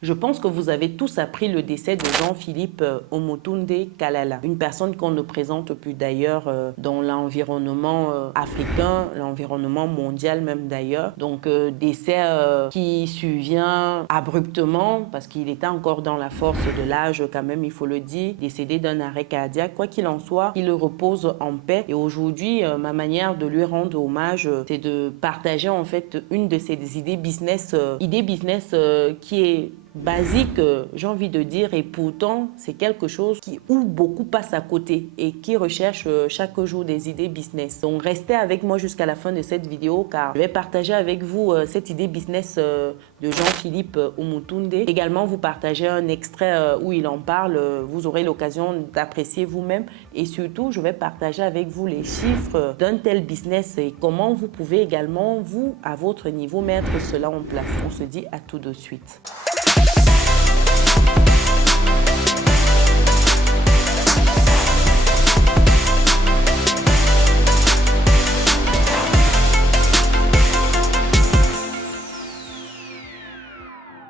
Je pense que vous avez tous appris le décès de Jean-Philippe Omotunde Kalala, une personne qu'on ne présente plus d'ailleurs dans l'environnement africain, l'environnement mondial même d'ailleurs. Donc décès qui survient abruptement parce qu'il était encore dans la force de l'âge quand même, il faut le dire, décédé d'un arrêt cardiaque. Quoi qu'il en soit, il repose en paix et aujourd'hui ma manière de lui rendre hommage c'est de partager en fait une de ses idées business, qui est basique, j'ai envie de dire, et pourtant c'est quelque chose où beaucoup passent à côté et qui recherchent chaque jour des idées business. Donc restez avec moi jusqu'à la fin de cette vidéo car je vais partager avec vous cette idée business de Jean-Philippe Omotunde. Également vous partagez un extrait où il en parle, vous aurez l'occasion d'apprécier vous-même et surtout je vais partager avec vous les chiffres d'un tel business et comment vous pouvez également vous à votre niveau mettre cela en place. On se dit à tout de suite.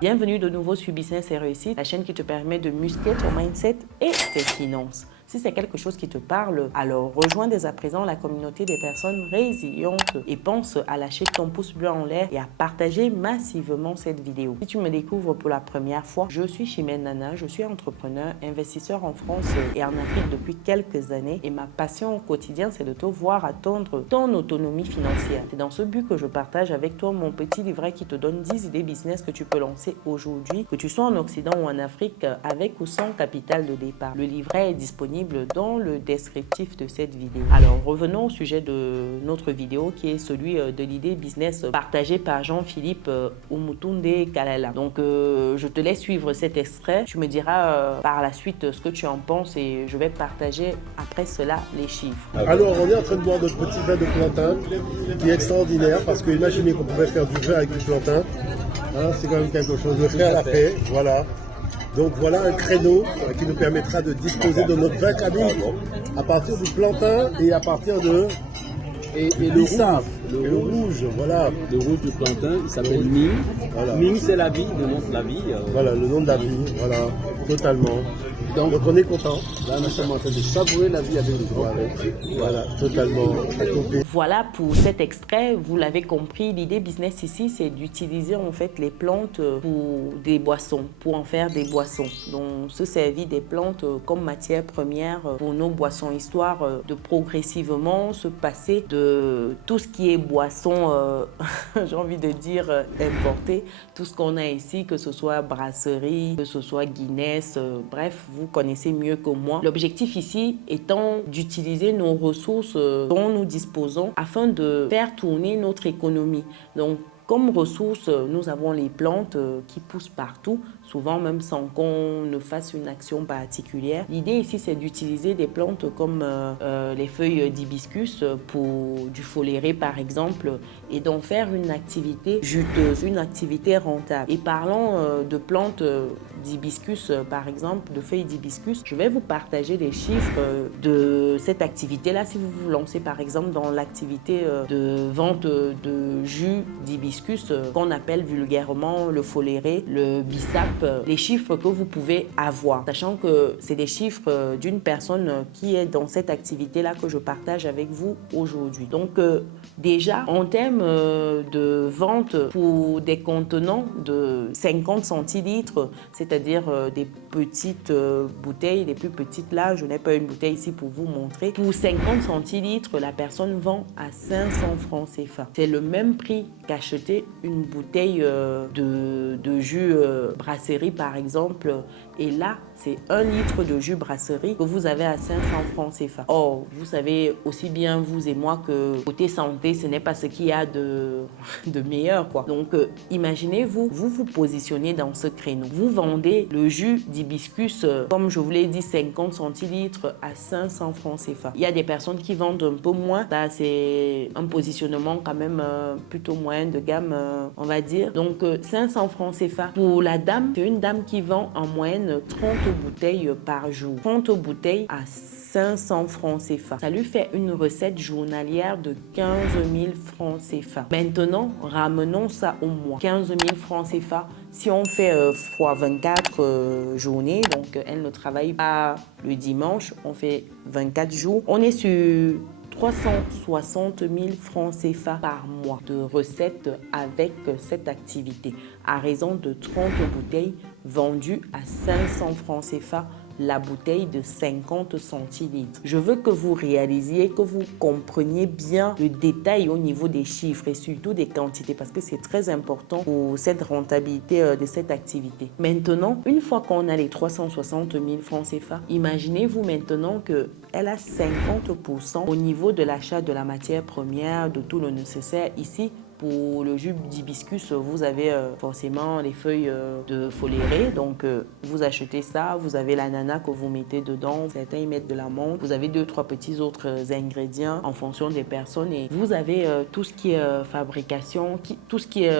Bienvenue de nouveau sur Business et Réussite, la chaîne qui te permet de muscler ton mindset et tes finances. Si c'est quelque chose qui te parle, alors rejoins dès à présent la communauté des personnes résilientes et pense à lâcher ton pouce bleu en l'air et à partager massivement cette vidéo. Si tu me découvres pour la première fois, je suis Chimène Nana, je suis entrepreneur, investisseur en France et en Afrique depuis quelques années et ma passion au quotidien, c'est de te voir atteindre ton autonomie financière. C'est dans ce but que je partage avec toi mon petit livret qui te donne 10 idées business que tu peux lancer aujourd'hui, que tu sois en Occident ou en Afrique, avec ou sans capital de départ. Le livret est disponible dans le descriptif de cette vidéo. Alors revenons au sujet de notre vidéo qui est celui de l'idée business partagée par Jean-Philippe Omotunde Kalala. Donc je te laisse suivre cet extrait, tu me diras par la suite ce que tu en penses et je vais partager après cela les chiffres. Alors on est en train de boire notre petit vin de plantain qui est extraordinaire parce que imaginez qu'on pouvait faire du vin avec du plantain, hein, c'est quand même quelque chose. Le frère l'a fait, voilà. Donc voilà un créneau qui nous permettra de disposer de notre vin cabine à partir du plantain et à partir de le rouge, voilà. Le rouge du plantain, il s'appelle Ming. Voilà. Ming, c'est la vie, le nom de la vie. Voilà, le nom de la vie, voilà, totalement. Donc on est content. Là, nous sommes en train de savourer la vie avec le grand frère. Voilà, totalement. Voilà pour cet extrait, vous l'avez compris, l'idée business ici, c'est d'utiliser en fait les plantes pour des boissons, pour en faire des boissons. Donc se servir des plantes comme matière première pour nos boissons, histoire de progressivement se passer de tout ce qui est boisson, j'ai envie de dire importé, tout ce qu'on a ici, que ce soit brasserie, que ce soit Guinness, bref, vous connaissez mieux que moi. L'objectif ici étant d'utiliser nos ressources dont nous disposons afin de faire tourner notre économie. Donc, comme ressources, nous avons les plantes qui poussent partout, souvent même sans qu'on ne fasse une action particulière. L'idée ici, c'est d'utiliser des plantes comme les feuilles d'hibiscus pour du foléré par exemple et d'en faire une activité juteuse, une activité rentable. Et parlant de plantes d'hibiscus par exemple, de feuilles d'hibiscus, je vais vous partager des chiffres de cette activité-là. Si vous vous lancez par exemple dans l'activité de vente de jus d'hibiscus, qu'on appelle vulgairement le foléré, le bissap, les chiffres que vous pouvez avoir, sachant que c'est des chiffres d'une personne qui est dans cette activité-là que je partage avec vous aujourd'hui. Donc déjà, en termes de vente pour des contenants de 50 centilitres, c'est-à-dire des petites bouteilles, les plus petites là, je n'ai pas une bouteille ici pour vous montrer, pour 50 centilitres, la personne vend à 500 francs CFA. C'est le même prix qu'acheter une bouteille de jus brasserie par exemple et là c'est 1 litre de jus brasserie que vous avez à 500 francs CFA. Or vous savez aussi bien vous et moi que côté santé ce n'est pas ce qu'il y a de meilleur quoi. Donc imaginez vous positionnez dans ce créneau, vous vendez le jus d'hibiscus comme je vous l'ai dit 50 centilitres à 500 francs CFA. Il y a des personnes qui vendent un peu moins, ça c'est un positionnement quand même plutôt moyen de gamme on va dire. Donc 500 francs CFA. Pour la dame, c'est une dame qui vend en moyenne 30 bouteilles par jour. 30 bouteilles à 500 francs CFA. Ça lui fait une recette journalière de 15 000 francs CFA. Maintenant, ramenons ça au mois. 15 000 francs CFA. Si on fait fois 24 journées, donc elle ne travaille pas le dimanche, on fait 24 jours. On est sur 360 000 francs CFA par mois de recettes avec cette activité, à raison de 30 bouteilles vendues à 500 francs CFA la bouteille de 50 centilitres. Je veux que vous réalisiez, que vous compreniez bien le détail au niveau des chiffres et surtout des quantités parce que c'est très important pour cette rentabilité de cette activité. Maintenant, une fois qu'on a les 360 000 francs CFA, imaginez-vous maintenant qu'elle a 50% au niveau de l'achat de la matière première, de tout le nécessaire ici. Pour le jus d'hibiscus, vous avez forcément les feuilles de foléré. Donc, vous achetez ça. Vous avez l'ananas que vous mettez dedans. Certains y mettent de la menthe. Vous avez 2-3 petits autres ingrédients en fonction des personnes. Et vous avez tout ce qui est fabrication, tout ce qui est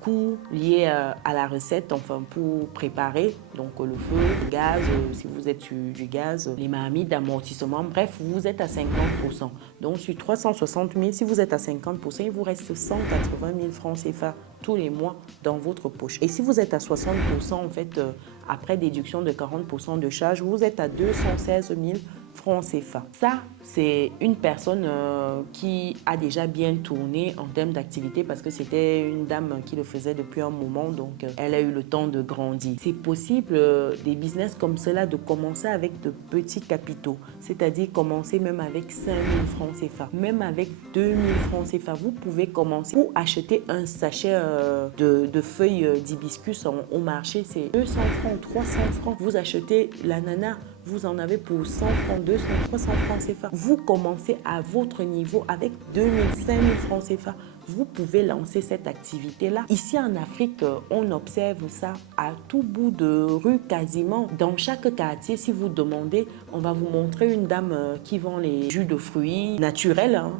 coût lié à la recette, enfin, pour préparer. Donc, le feu, le gaz, si vous êtes sur du gaz, les marmites d'amortissement. Bref, vous êtes à 50%. Donc, sur 360 000, si vous êtes à 50%, il vous reste 180 000 francs CFA tous les mois dans votre poche. Et si vous êtes à 60%, en fait, après déduction de 40% de charges, vous êtes à 216 000 francs CFA. Ça, c'est une personne qui a déjà bien tourné en termes d'activité parce que c'était une dame qui le faisait depuis un moment, donc elle a eu le temps de grandir. C'est possible des business comme cela de commencer avec de petits capitaux, c'est-à-dire commencer même avec 5 000 francs CFA, même avec 2 000 francs CFA. Vous pouvez commencer pour acheter un sachet de feuilles d'hibiscus au marché, c'est 200 francs, 300 francs. Vous achetez l'ananas, vous en avez pour 100 francs, 200, 300 francs CFA. Vous commencez à votre niveau avec 2 000, 5 000 francs CFA. Vous pouvez lancer cette activité-là. Ici en Afrique, on observe ça à tout bout de rue quasiment. Dans chaque quartier, si vous demandez, on va vous montrer une dame qui vend les jus de fruits naturels, hein,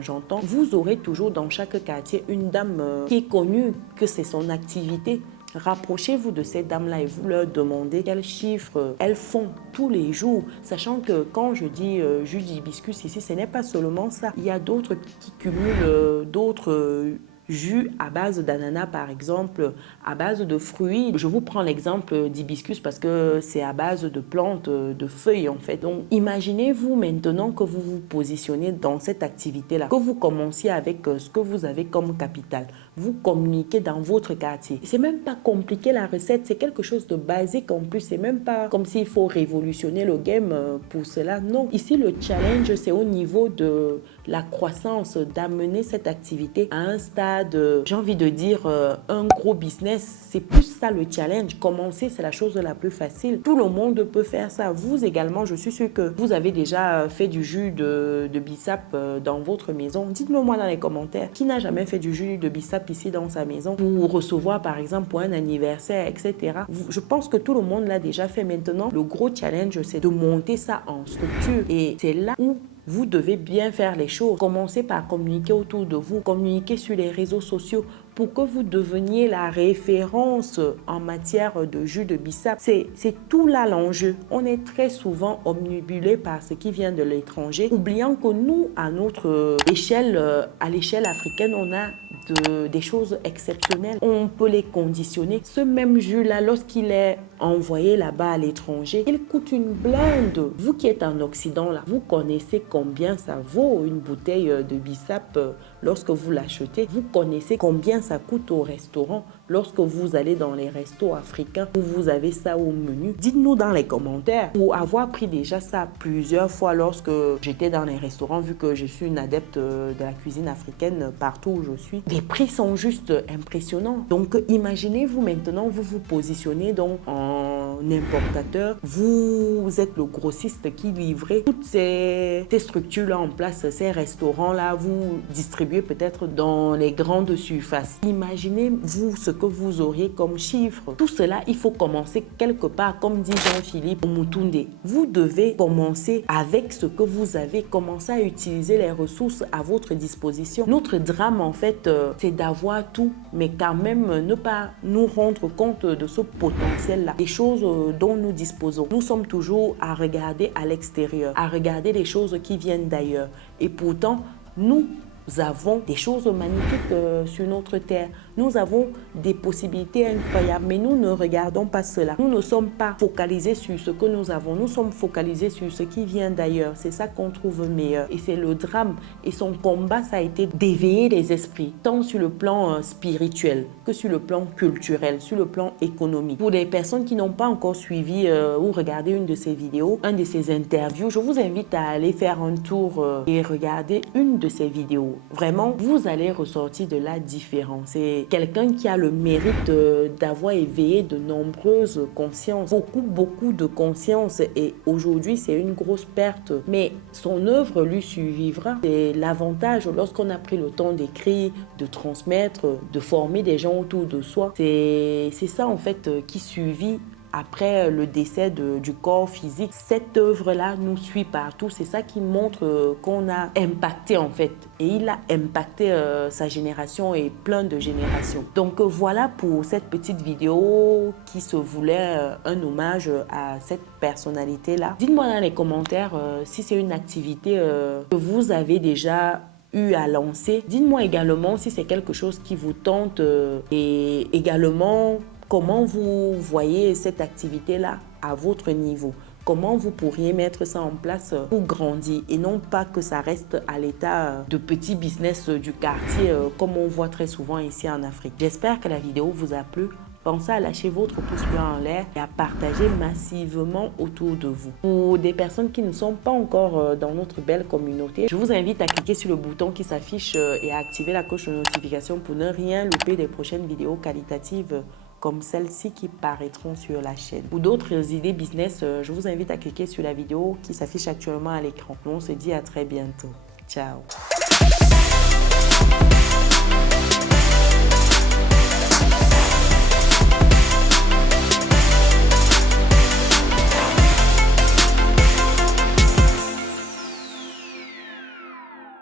j'entends. Vous aurez toujours dans chaque quartier une dame qui est connue, que c'est son activité. Rapprochez-vous de ces dames-là et vous leur demandez quels chiffres elles font tous les jours. Sachant que quand je dis jus d'hibiscus ici, ce n'est pas seulement ça. Il y a d'autres qui cumulent d'autres jus à base d'ananas par exemple, à base de fruits. Je vous prends l'exemple d'hibiscus parce que c'est à base de plantes, de feuilles en fait. Donc imaginez-vous maintenant que vous vous positionnez dans cette activité-là, que vous commenciez avec ce que vous avez comme capital. Vous communiquez dans votre quartier. C'est même pas compliqué la recette, c'est quelque chose de basique en plus. C'est même pas comme s'il faut révolutionner le game pour cela. Non, ici le challenge c'est au niveau de la croissance, d'amener cette activité à un stade, j'ai envie de dire, un gros business. C'est plus ça le challenge. Commencer, c'est la chose la plus facile. Tout le monde peut faire ça. Vous également, je suis sûre que vous avez déjà fait du jus de bissap dans votre maison. Dites-le moi dans les commentaires. Qui n'a jamais fait du jus de bissap ici dans sa maison pour recevoir par exemple pour un anniversaire, etc. Je pense que tout le monde l'a déjà fait. Maintenant, le gros challenge, c'est de monter ça en structure. Et c'est là où vous devez bien faire les choses. Commencez par communiquer autour de vous, communiquer sur les réseaux sociaux pour que vous deveniez la référence en matière de jus de bissap. C'est tout là l'enjeu. On est très souvent omnibulé par ce qui vient de l'étranger, oubliant que nous, à notre échelle, à l'échelle africaine, on a des choses exceptionnelles. On peut les conditionner. Ce même jus-là, lorsqu'il est envoyé là-bas à l'étranger, il coûte une blinde. Vous qui êtes en Occident, là, vous connaissez combien ça vaut une bouteille de bissap lorsque vous l'achetez. Vous connaissez combien ça coûte au restaurant lorsque vous allez dans les restos africains où vous avez ça au menu. Dites-nous dans les commentaires. Pour avoir pris déjà ça plusieurs fois lorsque j'étais dans les restaurants, vu que je suis une adepte de la cuisine africaine partout où je suis, les prix sont juste impressionnants. Donc imaginez-vous maintenant, vous vous positionnez donc en importateur, vous êtes le grossiste qui livrait toutes ces structures-là en place, ces restaurants-là, vous distribuez peut-être dans les grandes surfaces. Imaginez-vous ce que vous auriez comme chiffre. Tout cela, il faut commencer quelque part, comme dit Jean-Philippe Omutunde. Vous devez commencer avec ce que vous avez, commencer à utiliser les ressources à votre disposition. Notre drame, en fait, c'est d'avoir tout, mais quand même ne pas nous rendre compte de ce potentiel-là. Les choses dont nous disposons, nous sommes toujours à regarder à l'extérieur, à regarder les choses qui viennent d'ailleurs. Et pourtant, nous avons des choses magnifiques sur notre terre. Nous avons des possibilités incroyables, mais nous ne regardons pas cela. Nous ne sommes pas focalisés sur ce que nous avons. Nous sommes focalisés sur ce qui vient d'ailleurs. C'est ça qu'on trouve meilleur. Et c'est le drame. Et son combat, ça a été d'éveiller les esprits, tant sur le plan spirituel que sur le plan culturel, sur le plan économique. Pour les personnes qui n'ont pas encore suivi ou regardé une de ces vidéos, un de ces interviews, je vous invite à aller faire un tour et regarder une de ces vidéos. Vraiment, vous allez ressortir de là différent. C'est quelqu'un qui a le mérite d'avoir éveillé de nombreuses consciences, beaucoup de consciences, et aujourd'hui c'est une grosse perte, mais son œuvre lui survivra. C'est l'avantage lorsqu'on a pris le temps d'écrire, de transmettre, de former des gens autour de soi. C'est ça en fait qui survit après le décès du corps physique. Cette œuvre-là nous suit partout. C'est ça qui montre qu'on a impacté en fait. Et il a impacté sa génération et plein de générations. Donc voilà pour cette petite vidéo qui se voulait un hommage à cette personnalité-là. Dites-moi dans les commentaires si c'est une activité que vous avez déjà eu à lancer. Dites-moi également si c'est quelque chose qui vous tente et également comment vous voyez cette activité-là à votre niveau. Comment vous pourriez mettre ça en place pour grandir et non pas que ça reste à l'état de petit business du quartier comme on voit très souvent ici en Afrique. J'espère que la vidéo vous a plu. Pensez à lâcher votre pouce bleu en l'air et à partager massivement autour de vous. Pour des personnes qui ne sont pas encore dans notre belle communauté, je vous invite à cliquer sur le bouton qui s'affiche et à activer la cloche de notification pour ne rien louper des prochaines vidéos qualitatives comme celles-ci qui paraîtront sur la chaîne. Pour d'autres idées business, je vous invite à cliquer sur la vidéo qui s'affiche actuellement à l'écran. On se dit à très bientôt. Ciao!